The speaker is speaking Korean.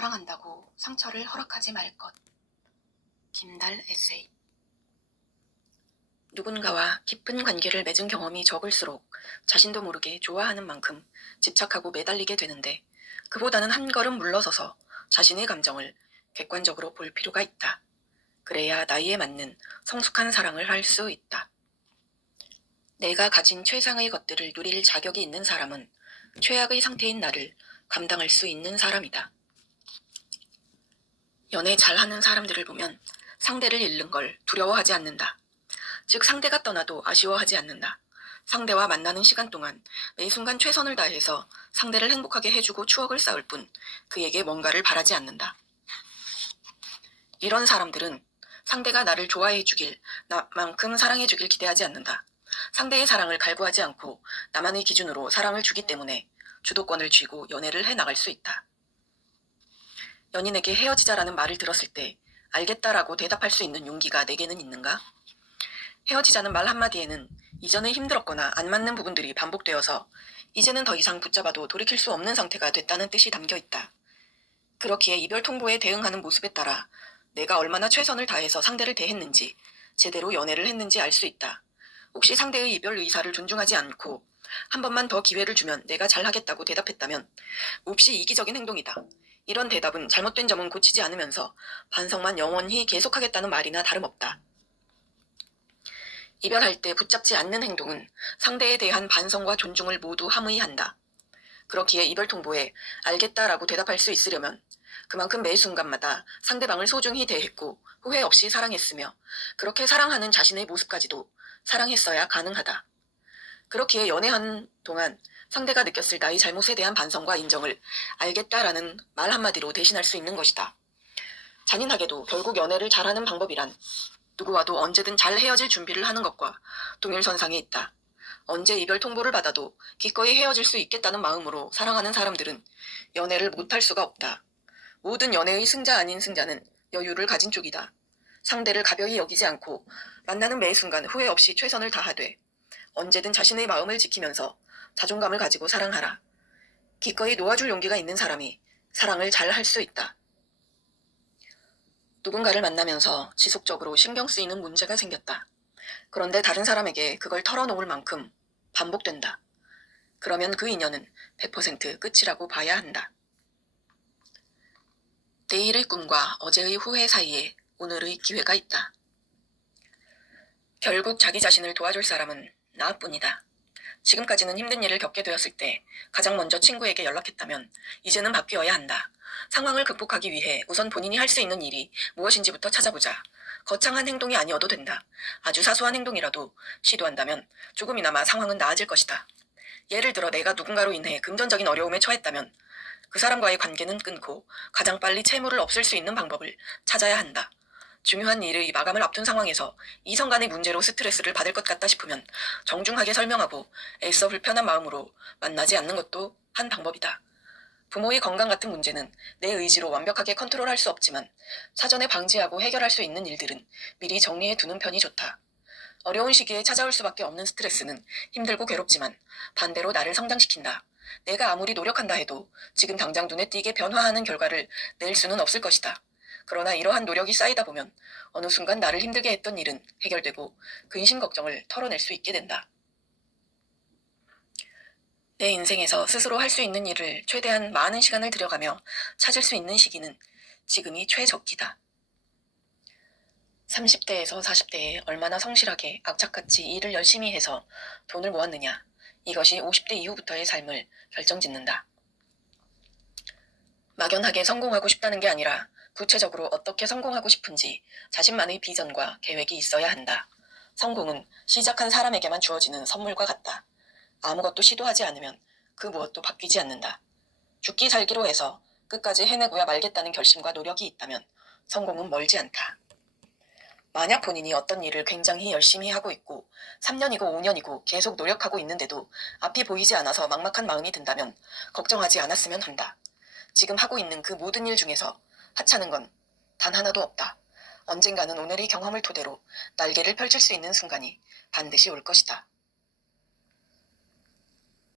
사랑한다고 상처를 허락하지 말 것. 김달 에세이. 누군가와 깊은 관계를 맺은 경험이 적을수록 자신도 모르게 좋아하는 만큼 집착하고 매달리게 되는데, 그보다는 한 걸음 물러서서 자신의 감정을 객관적으로 볼 필요가 있다. 그래야 나이에 맞는 성숙한 사랑을 할 수 있다. 내가 가진 최상의 것들을 누릴 자격이 있는 사람은 최악의 상태인 나를 감당할 수 있는 사람이다. 연애 잘하는 사람들을 보면 상대를 잃는 걸 두려워하지 않는다. 즉, 상대가 떠나도 아쉬워하지 않는다. 상대와 만나는 시간 동안 매 순간 최선을 다해서 상대를 행복하게 해주고 추억을 쌓을 뿐 그에게 뭔가를 바라지 않는다. 이런 사람들은 상대가 나를 좋아해 주길, 나만큼 사랑해 주길 기대하지 않는다. 상대의 사랑을 갈구하지 않고 나만의 기준으로 사랑을 주기 때문에 주도권을 쥐고 연애를 해나갈 수 있다. 연인에게 헤어지자라는 말을 들었을 때 알겠다라고 대답할 수 있는 용기가 내게는 있는가? 헤어지자는 말 한마디에는 이전에 힘들었거나 안 맞는 부분들이 반복되어서 이제는 더 이상 붙잡아도 돌이킬 수 없는 상태가 됐다는 뜻이 담겨 있다. 그렇기에 이별 통보에 대응하는 모습에 따라 내가 얼마나 최선을 다해서 상대를 대했는지, 제대로 연애를 했는지 알 수 있다. 혹시 상대의 이별 의사를 존중하지 않고 한 번만 더 기회를 주면 내가 잘하겠다고 대답했다면 몹시 이기적인 행동이다. 이런 대답은 잘못된 점은 고치지 않으면서 반성만 영원히 계속하겠다는 말이나 다름없다. 이별할 때 붙잡지 않는 행동은 상대에 대한 반성과 존중을 모두 함의한다. 그렇기에 이별 통보에 알겠다라고 대답할 수 있으려면 그만큼 매 순간마다 상대방을 소중히 대했고 후회 없이 사랑했으며, 그렇게 사랑하는 자신의 모습까지도 사랑했어야 가능하다. 그렇기에 연애하는 동안 상대가 느꼈을 나의 잘못에 대한 반성과 인정을 알겠다라는 말 한마디로 대신할 수 있는 것이다. 잔인하게도 결국 연애를 잘하는 방법이란 누구와도 언제든 잘 헤어질 준비를 하는 것과 동일선상에 있다. 언제 이별 통보를 받아도 기꺼이 헤어질 수 있겠다는 마음으로 사랑하는 사람들은 연애를 못할 수가 없다. 모든 연애의 승자 아닌 승자는 여유를 가진 쪽이다. 상대를 가벼이 여기지 않고 만나는 매 순간 후회 없이 최선을 다하되 언제든 자신의 마음을 지키면서 자존감을 가지고 사랑하라. 기꺼이 놓아줄 용기가 있는 사람이 사랑을 잘 할 수 있다. 누군가를 만나면서 지속적으로 신경 쓰이는 문제가 생겼다. 그런데 다른 사람에게 그걸 털어놓을 만큼 반복된다. 그러면 그 인연은 100% 끝이라고 봐야 한다. 내일의 꿈과 어제의 후회 사이에 오늘의 기회가 있다. 결국 자기 자신을 도와줄 사람은 나뿐이다. 지금까지는 힘든 일을 겪게 되었을 때 가장 먼저 친구에게 연락했다면 이제는 바뀌어야 한다. 상황을 극복하기 위해 우선 본인이 할 수 있는 일이 무엇인지부터 찾아보자. 거창한 행동이 아니어도 된다. 아주 사소한 행동이라도 시도한다면 조금이나마 상황은 나아질 것이다. 예를 들어 내가 누군가로 인해 금전적인 어려움에 처했다면 그 사람과의 관계는 끊고 가장 빨리 채무를 없앨 수 있는 방법을 찾아야 한다. 중요한 일의 마감을 앞둔 상황에서 이성 간의 문제로 스트레스를 받을 것 같다 싶으면 정중하게 설명하고 애써 불편한 마음으로 만나지 않는 것도 한 방법이다. 부모의 건강 같은 문제는 내 의지로 완벽하게 컨트롤할 수 없지만 사전에 방지하고 해결할 수 있는 일들은 미리 정리해 두는 편이 좋다. 어려운 시기에 찾아올 수밖에 없는 스트레스는 힘들고 괴롭지만 반대로 나를 성장시킨다. 내가 아무리 노력한다 해도 지금 당장 눈에 띄게 변화하는 결과를 낼 수는 없을 것이다. 그러나 이러한 노력이 쌓이다 보면 어느 순간 나를 힘들게 했던 일은 해결되고 근심 걱정을 털어낼 수 있게 된다. 내 인생에서 스스로 할 수 있는 일을 최대한 많은 시간을 들여가며 찾을 수 있는 시기는 지금이 최적기다. 30대에서 40대에 얼마나 성실하게 악착같이 일을 열심히 해서 돈을 모았느냐, 이것이 50대 이후부터의 삶을 결정짓는다. 막연하게 성공하고 싶다는 게 아니라 구체적으로 어떻게 성공하고 싶은지 자신만의 비전과 계획이 있어야 한다. 성공은 시작한 사람에게만 주어지는 선물과 같다. 아무것도 시도하지 않으면 그 무엇도 바뀌지 않는다. 죽기 살기로 해서 끝까지 해내고야 말겠다는 결심과 노력이 있다면 성공은 멀지 않다. 만약 본인이 어떤 일을 굉장히 열심히 하고 있고 3년이고 5년이고 계속 노력하고 있는데도 앞이 보이지 않아서 막막한 마음이 든다면 걱정하지 않았으면 한다. 지금 하고 있는 그 모든 일 중에서 하찮은 건 단 하나도 없다. 언젠가는 오늘의 경험을 토대로 날개를 펼칠 수 있는 순간이 반드시 올 것이다.